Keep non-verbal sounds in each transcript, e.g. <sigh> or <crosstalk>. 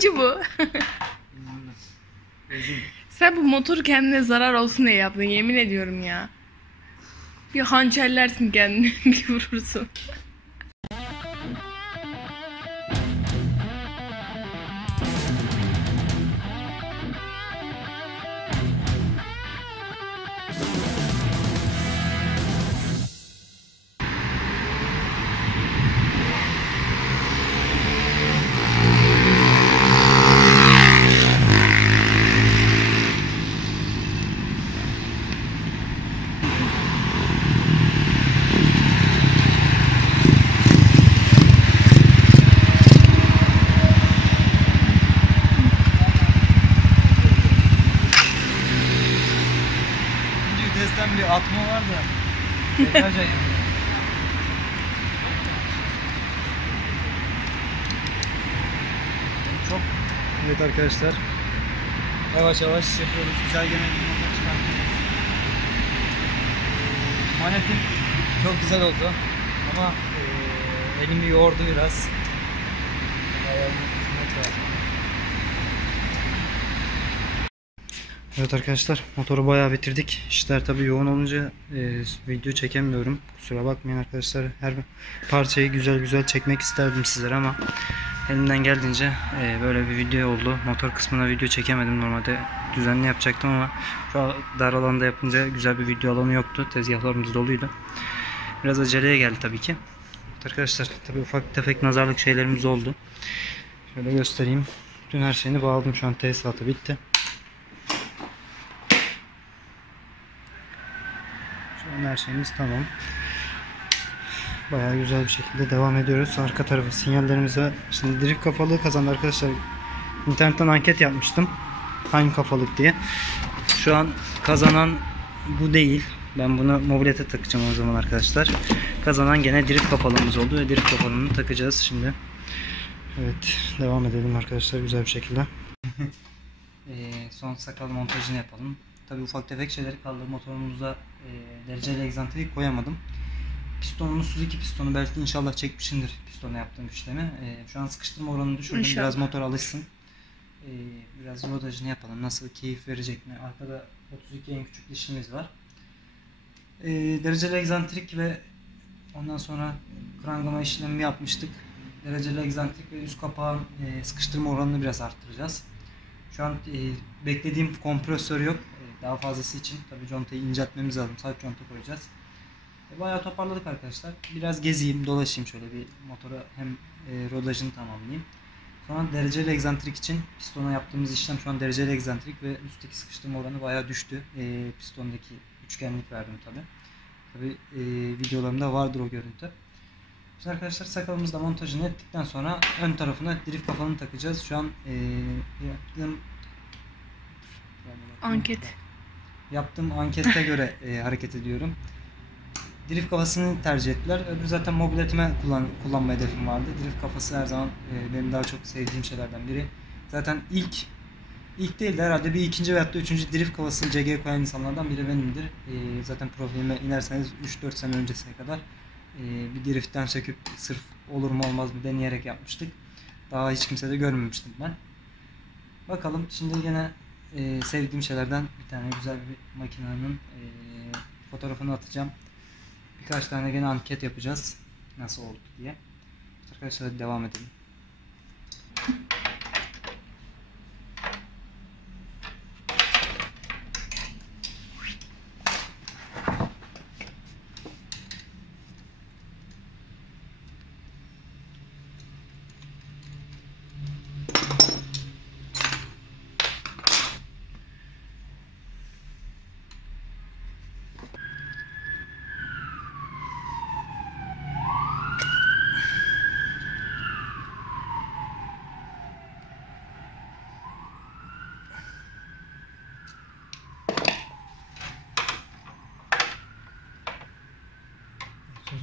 kaçıncı bu? <laughs> Sen bu motoru kendine zarar olsun diye yaptın yemin ediyorum ya. Bir hançerlersin kendini <laughs> bir vurursun. Evet arkadaşlar. Yavaş yavaş yapıyoruz. Güzel gene bir çıkartıyoruz. Manetin çok güzel oldu. Ama eee elimi yordu biraz. Evet arkadaşlar motoru bayağı bitirdik. İşler tabii yoğun olunca e, video çekemiyorum. Kusura bakmayın arkadaşlar. Her parçayı güzel güzel çekmek isterdim sizlere ama elimden geldiğince e, böyle bir video oldu. Motor kısmına video çekemedim. Normalde düzenli yapacaktım ama şu dar alanda yapınca güzel bir video alanı yoktu. Tezgahlarımız doluydu. Biraz aceleye geldi tabii ki. Arkadaşlar tabii ufak tefek nazarlık şeylerimiz oldu. Şöyle göstereyim. Bütün her şeyini bağladım. Şu an tesisatı bitti. Şu an her şeyimiz tamam. Bayağı güzel bir şekilde devam ediyoruz. Arka tarafı sinyallerimize şimdi drift kafalığı kazandı arkadaşlar. İnternetten anket yapmıştım. Hangi kafalık diye. Şu an kazanan bu değil. Ben bunu mobilete takacağım o zaman arkadaşlar. Kazanan gene drift kafalığımız oldu ve drift kafalığını takacağız şimdi. Evet devam edelim arkadaşlar güzel bir şekilde. <laughs> Ee, son sakal montajını yapalım. Tabii ufak tefek şeyleri kaldı. Motorumuza e, dereceli egzantrik koyamadım. Pistonumuz Suzuki pistonu. Belki inşallah çekmişindir pistona yaptığım işlemi. E, şu an sıkıştırma oranını düşürdüm. İnşallah. Biraz motor alışsın. E, biraz rodajını yapalım. Nasıl keyif verecek mi? Arkada 32 en küçük dişimiz var. E, dereceli egzantrik ve ondan sonra krangama işlemi yapmıştık. Dereceli egzantrik ve üst kapağın e, sıkıştırma oranını biraz arttıracağız. Şu an e, beklediğim kompresör yok. E, daha fazlası için tabii contayı inceltmemiz lazım. Sadece conta koyacağız. Bayağı toparladık arkadaşlar. Biraz gezeyim, dolaşayım şöyle bir motora hem e, rodajını tamamlayayım. Sonra dereceli egzantrik için pistona yaptığımız işlem şu an dereceli egzantrik ve üstteki sıkıştırma oranı bayağı düştü. E, pistondaki üçgenlik verdim tabi. Tabi e, videolarımda vardır o görüntü. Şimdi arkadaşlar sakalımızda montajını ettikten sonra ön tarafına drift kafanı takacağız. Şu an e, yaptığım Anket. yaptığım ankete göre e, hareket ediyorum. Drift kafasını tercih ettiler. Öbürü zaten mobiletime kullan, kullanma hedefim vardı. Drift kafası her zaman e, benim daha çok sevdiğim şeylerden biri. Zaten ilk ilk değil de herhalde bir ikinci veyahut da üçüncü drift kafasını CG koyan insanlardan biri benimdir. E, zaten profilime inerseniz 3-4 sene öncesine kadar e, bir driftten söküp sırf olur mu olmaz mı deneyerek yapmıştık. Daha hiç kimse de görmemiştim ben. Bakalım şimdi yine e, sevdiğim şeylerden bir tane güzel bir makinenin e, fotoğrafını atacağım. Birkaç tane gene anket yapacağız. Nasıl oldu diye. Arkadaşlar hadi devam edelim.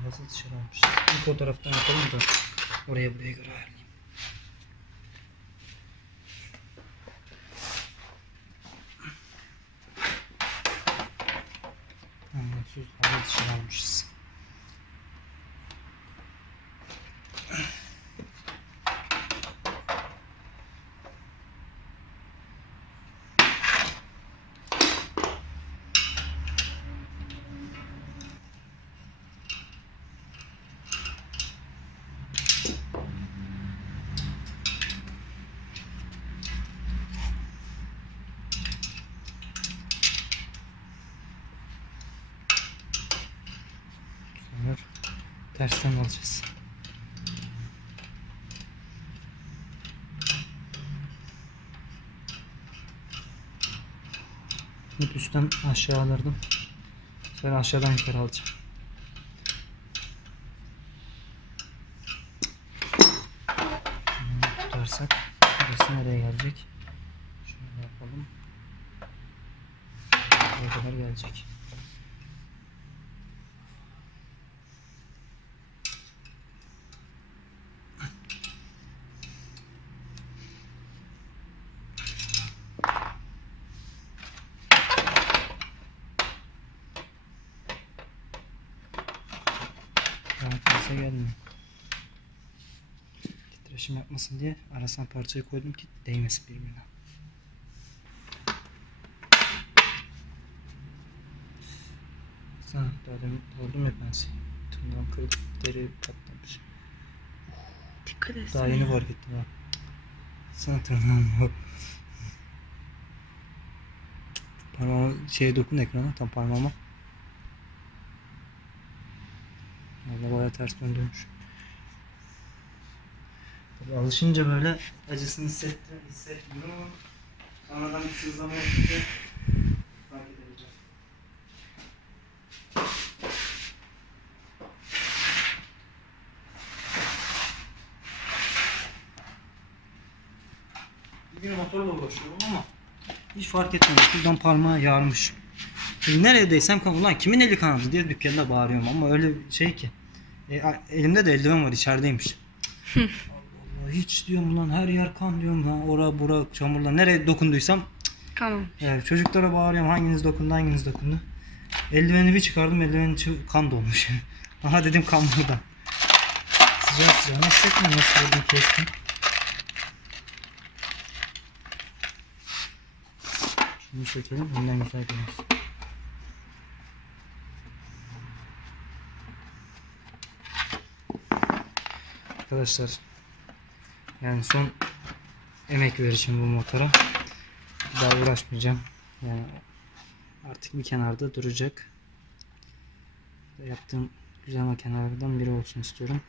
Sözü fazla dışarı almış. İlk o taraftan yapalım da oraya buraya göre ayarlayayım. Allah tersten alacağız. Üstten aşağı alırdım. Sonra aşağıdan yukarı alacağım. Şunu tutarsak burası nereye gelecek? Şöyle yapalım. Buraya kadar gelecek. Fazla gelmiyor. Titreşim yapmasın diye arasına parçayı koydum ki değmesin birbirine. Sana daha demin doğurdum ya ben seni. Tırnağım kırık, deri patlamış. Dikkat et. Daha yeni fark ettim ha. Sana tırnağım yok. Parmağımı şeye dokun ekrana tam parmağıma. Valla baya ters döndürmüş. Tabii alışınca böyle acısını hissetti, hissetmiyorum. Sonradan bir sızlama yapınca ama hiç fark etmedim. Şuradan parmağı yarmış. Neredeysem kan ulan kimin eli kanadı diye dükkanda bağırıyorum ama öyle şey ki. E, elimde de eldiven var içerideymiş. Allah Allah hiç diyorum ulan her yer kan diyorum ha ora bura çamurlar nereye dokunduysam Tamam. yani çocuklara bağırıyorum hanginiz dokundu hanginiz dokundu. Eldiveni bir çıkardım eldivenin kan dolmuş. <laughs> Aha dedim kan burada. Sıcak sıcak hissetmiyorum nasıl vurdum kestim. Şunu sökelim önden güzel görünsün. Arkadaşlar yani son emek vereceğim bu motora. Daha uğraşmayacağım. Yani artık bir kenarda duracak. Yaptığım güzel makinelerden biri olsun istiyorum.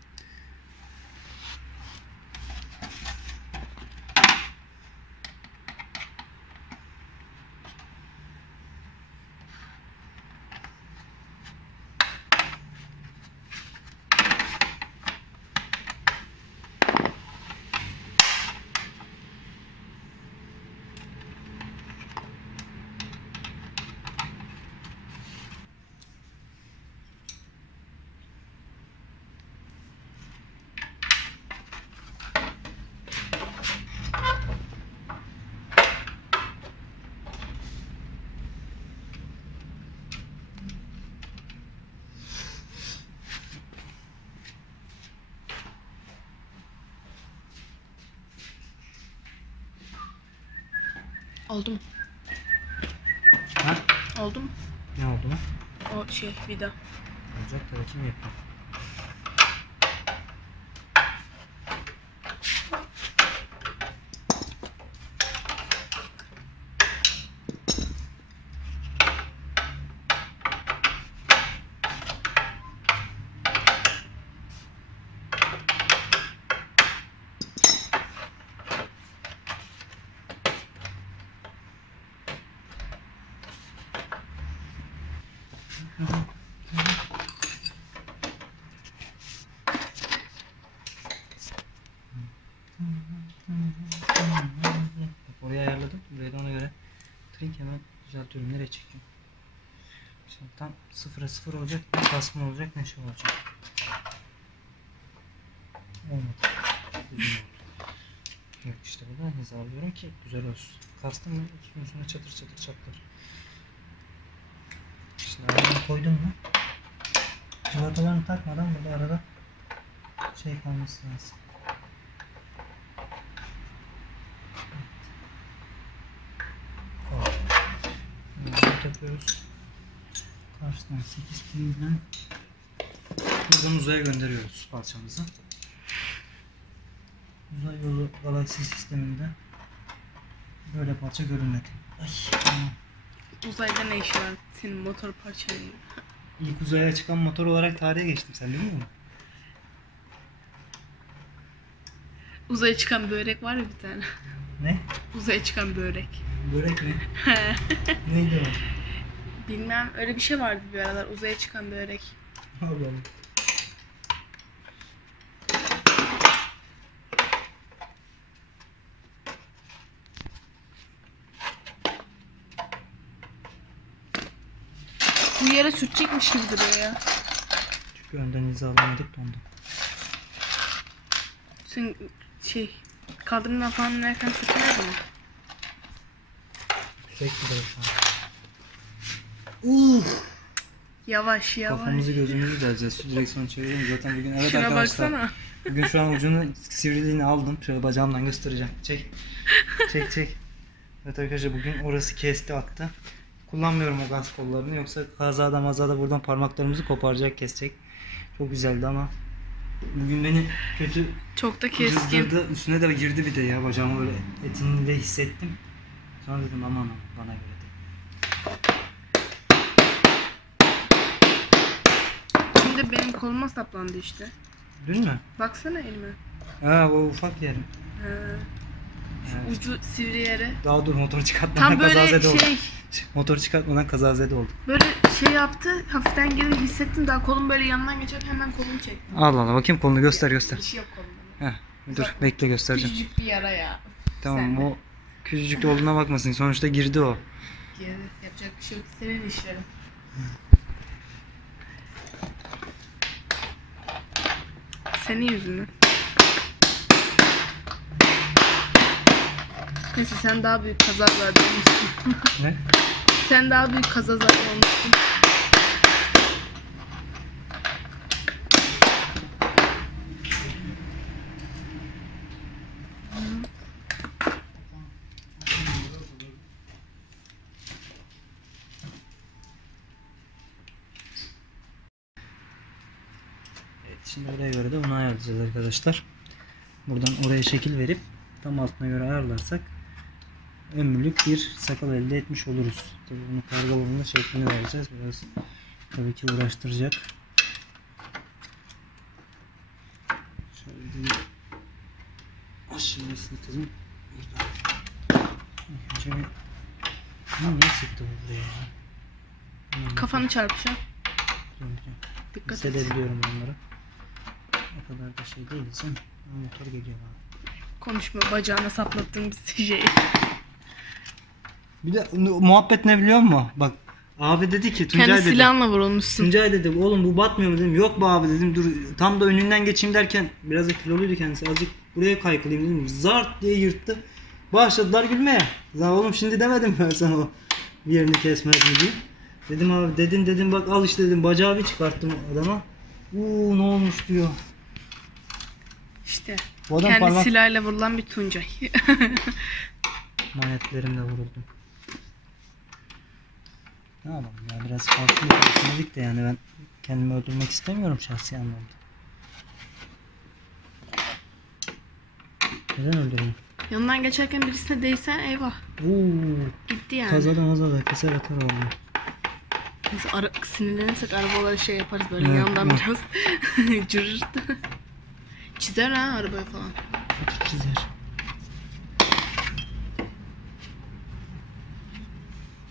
Oldu mu? Ha? Oldu mu? Ne oldu mu? O şey vida. Olacak da bakayım yapayım. Bak oraya ayarladım. Buraya da ona göre trink hemen düzeltiyorum. Nereye çekiyorum? Şimdi tam sıfıra sıfır olacak. Ne basma olacak ne şey olacak. Olmadı. Yok işte burada hizalıyorum ki güzel olsun. Kastım mı? Gün sonra çatır çatır çatlar. Şimdi ayarını koydum mu? Civatalarını takmadan böyle arada şey kalması lazım. basıyoruz. Karşıdan 8 piliyle buradan uzaya gönderiyoruz parçamızı. Uzay yolu galaksi sisteminde böyle parça görünmedi. Ay, Uzayda ne işi var senin motor parçanın? İlk uzaya çıkan motor olarak tarihe geçtim sen biliyor musun? Uzaya çıkan börek var ya bir tane. Ne? Uzaya çıkan börek. Börek mi? <laughs> Neydi o? Bilmem öyle bir şey vardı bir aralar uzaya çıkan börek. Allah'ım. Bu yere sürtecekmiş gibi duruyor ya. Çünkü önden hizalamadık da ondan. Sen şey kaldırımdan falan inerken sürtmez mi? Yüksek gidiyor şu an. Uf. Yavaş yavaş. Kafamızı gözümüzü deleceğiz. Şu direksiyonu çevirelim. Zaten bugün evet Şuna arkadaşlar. baksana. Bugün şu an <laughs> ucunu sivriliğini aldım. Şöyle bacağımdan göstereceğim. Çek. Çek çek. Evet arkadaşlar bugün orası kesti attı. Kullanmıyorum o gaz kollarını yoksa kazada mazada buradan parmaklarımızı koparacak kesecek. Çok güzeldi ama bugün beni kötü Çok da keskin. cızdırdı. Üstüne de girdi bir de ya bacağımı böyle etini de hissettim. Sonra dedim aman bana göre değil. Şimdi benim koluma saplandı işte. Dün mü? Baksana elime. Ha o ufak yerim. Ha, Evet. ucu sivri yere. Daha dur motor çıkartmadan Tam böyle kazazede şey <laughs> Motor çıkartmadan kazazede oldum. böyle şey yaptı. Hafiften geri hissettim daha kolum böyle yanından geçerken hemen kolumu çektim. Allah Allah bakayım kolunu göster göster. Bir şey yok kolumda. Heh, dur bekle göstereceğim. Küçücük bir yara ya. Tamam Sen de. o küçücük olduğuna bakmasın. Sonuçta girdi o. Geri yapacak bir şey yok. Senin işlerin. Senin yüzünden. Neyse sen daha büyük kazalar olmuşsun. Ne? sen daha büyük kazalar olmuşsun. Evet şimdi oraya göre de onu ayarlayacağız arkadaşlar. Buradan oraya şekil verip tam altına göre ayarlarsak ömürlük bir sakal elde etmiş oluruz. Tabii bunu karga balonuna şeklini vereceğiz. Biraz tabii ki uğraştıracak. Şöyle bir aşırısını kızım. Önce bir niye sıktı bu buraya ya? Kafanı. Döneceğim. Dikkat et. Hissedebiliyorum onları. O kadar da şey değil sen. Motor geliyor bana. Konuşma bacağına saplattığım bir şey. Bir de muhabbet ne biliyor musun? Bak abi dedi ki Tuncay Kendi dedi. silahınla vurulmuşsun. Tuncay dedi oğlum bu batmıyor mu dedim. Yok be abi dedim dur tam da önünden geçeyim derken biraz da kiloluydu kendisi azıcık buraya kaykılayım dedim. Zart diye yırttı. Başladılar gülmeye. Ya oğlum şimdi demedim ben sana o bir yerini kesmez mi diye. Dedim abi dedin dedim bak al işte dedim bacağı bir çıkarttım adama. Uuu ne olmuş diyor. İşte. Bu adam Kendi parmak silahıyla vurulan bir Tuncay. <laughs> manetlerimle vuruldum. Ne yapalım ya biraz farklılık olsun dedik de yani ben kendimi öldürmek istemiyorum şahsi anlamda. Neden öldüreyim? Yanından geçerken birisine değsen eyvah. Uuu Gitti yani. kazada mazada keser atar oğlum. Biz ara, sinirlenirsek arabalara şey yaparız böyle Evet, yandan evet. biraz <laughs> cırır. Çizer ha arabaya falan. Çizer.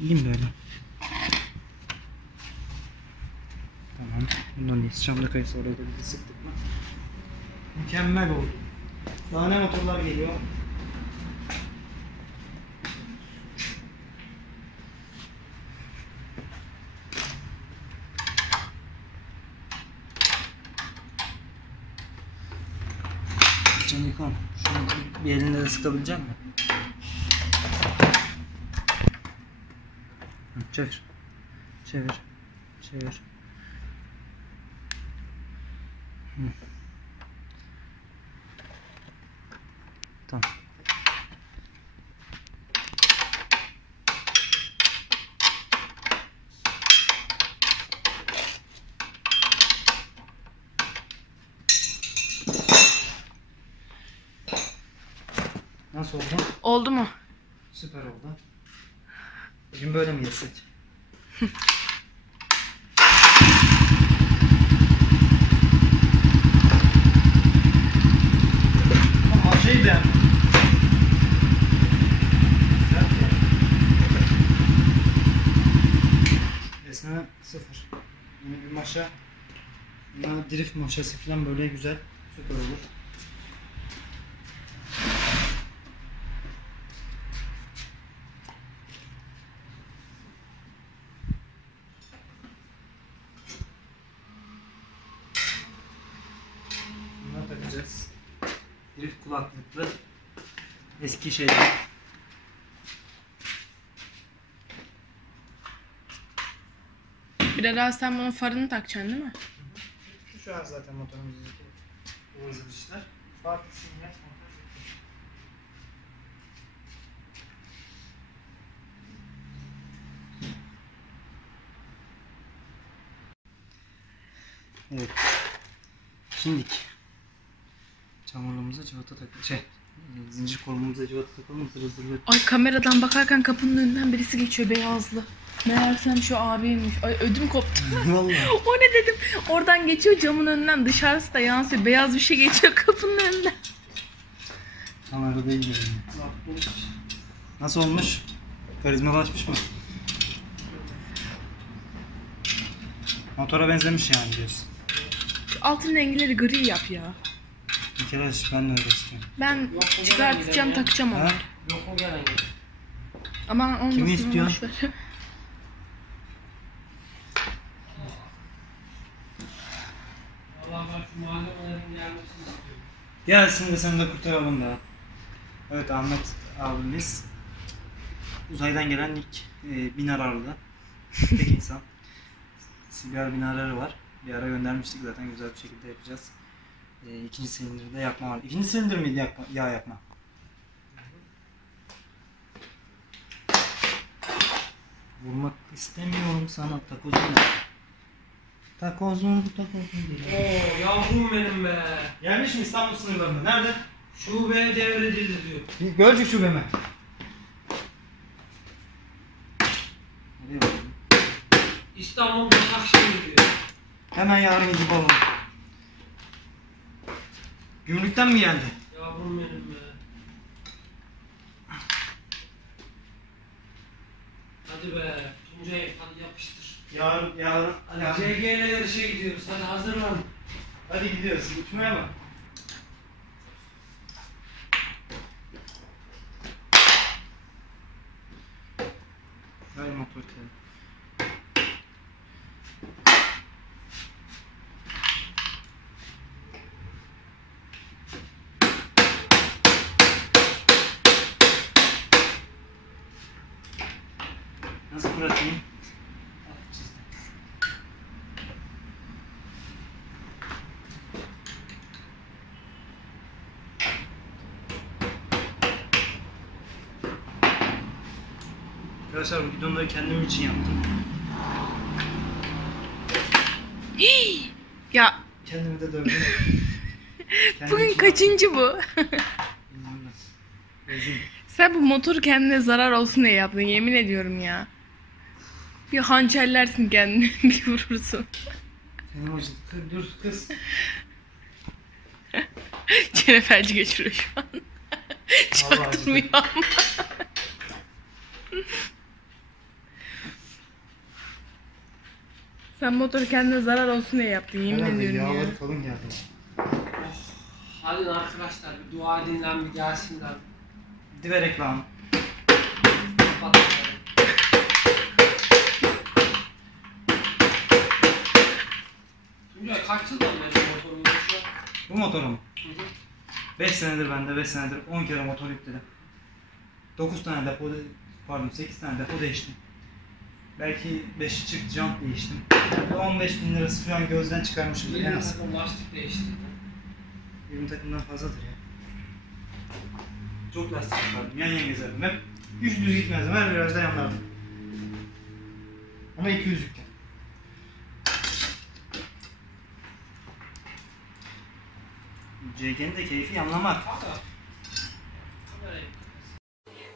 İyiyim böyle. Tamam. Bundan değil. Şamda kayısı oraya da bir sıktık mı? Mükemmel oldu. Daha ne motorlar geliyor? Canikon. Şunu bir elinde de sıkabilecek misin? Çevir. Çevir. Çevir. Hı. Tamam. Nasıl oldu? Oldu mu? Süper oldu. Bugün böyle mi yesek? Ama şey yani. Esneme sıfır. Yine bir maşa. Buna drift maşası falan böyle güzel. Süper olur. Takacağız. Drift kulaklıklı. Eski şeyler. Bir de daha sen bunun farını takacaksın değil mi? Şu şu an zaten motorumuzdaki ıvır zıvır işler. Farklı sinyal. Evet. Şimdiki çamurluğumuza cıvata tak şey zincir kolumuza cıvata takalım zırı zırı. Ay kameradan bakarken kapının önünden birisi geçiyor beyazlı. Meğersem şu abiymiş. Ay ödüm koptu. <laughs> <laughs> Vallahi. o ne dedim. Oradan geçiyor camın önünden dışarısı da yansıyor. Beyaz bir şey geçiyor kapının önünden. Kamerada iyi görünüyor. Nasıl olmuş? Karizmalaşmış mı? Motora benzemiş yani diyorsun. Altın renkleri gri yap ya. Bir kere ben de öyle istiyorum. Ben Yok, bu gelen çıkartacağım takacağım onu. Ha? Yok o gelen gel. Aman olmasın. Kimi istiyorsun? boş ver. Allah <laughs> ben şu malzemelerin gelmesini istiyorum. Gelsin de seni de kurtaralım da. Evet Ahmet abimiz uzaydan gelen ilk e, binararlı tek insan. Sigar binararı var. Bir ara göndermiştik zaten güzel bir şekilde yapacağız. E, ikinci silindirde yakma var. İkinci silindir miydi yakma, yağ yakma? Vurmak istemiyorum sana takozunu. Takozun takozun değil. Oo yavrum benim be. Gelmiş mi İstanbul sınırlarında? Nerede? Şubeye devredildi diyor. Gölcük şube mi? İstanbul Başakşehir diyor. Hemen yarın gidip alalım. Gümrükten mi geldi? Yavrum benim be. Hadi be. Tuncay hadi yapıştır. Yarın, yarın. Hadi yarın. CG'le yarışa gidiyoruz. Hadi hazırlan. Hadi gidiyoruz. Uçmaya mı? Ver motor telefonu. Arkadaşlar bu bidonları kendim için yaptım. Hii! <gasps> ya Kendimi de dövdüm. <laughs> Kendim bugün için kaçıncı bu? yaptım. Bilmem ne. Sen bu motoru kendine zarar olsun diye yaptın yemin ediyorum ya. Bir hançerlersin kendini <laughs> bir vurursun. Senin acıdı. Kız, dur kız. <laughs> Çene felci geçiriyor şu an. Çaktırmıyor ama. Sen motoru kendine zarar olsun diye yaptın yemin Herhalde ediyorum ya. yağları kalın geldi. Hadi arkadaşlar bir dua edin lan bir gelsin lan. Dive reklam. Kapat. bunları. Tuncay kaç yıldan beri motorun uğraşıyor? Bu motorum. Hı hı. 5 senedir bende 5 senedir 10 kere motor yükledim. 9 tane depo pardon 8 tane depo değiştim. Belki 5 çift jant değiştim. Yani 15 bin lirası şu an gözden çıkarmışım en az. takım lastik değiştirdin. 20 takımdan fazladır ya. Çok lastik çıkardım. Yan yan gezerdim. Hep 3 düz gitmezdim. Her virajda yanlardım. Ama 200 yükken. CG'nin de keyfi yanlamak.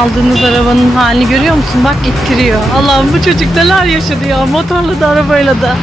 Aldığınız arabanın halini görüyor musun? Bak ittiriyor. Allah'ım bu çocuk neler yaşadı ya. Motorla da arabayla da.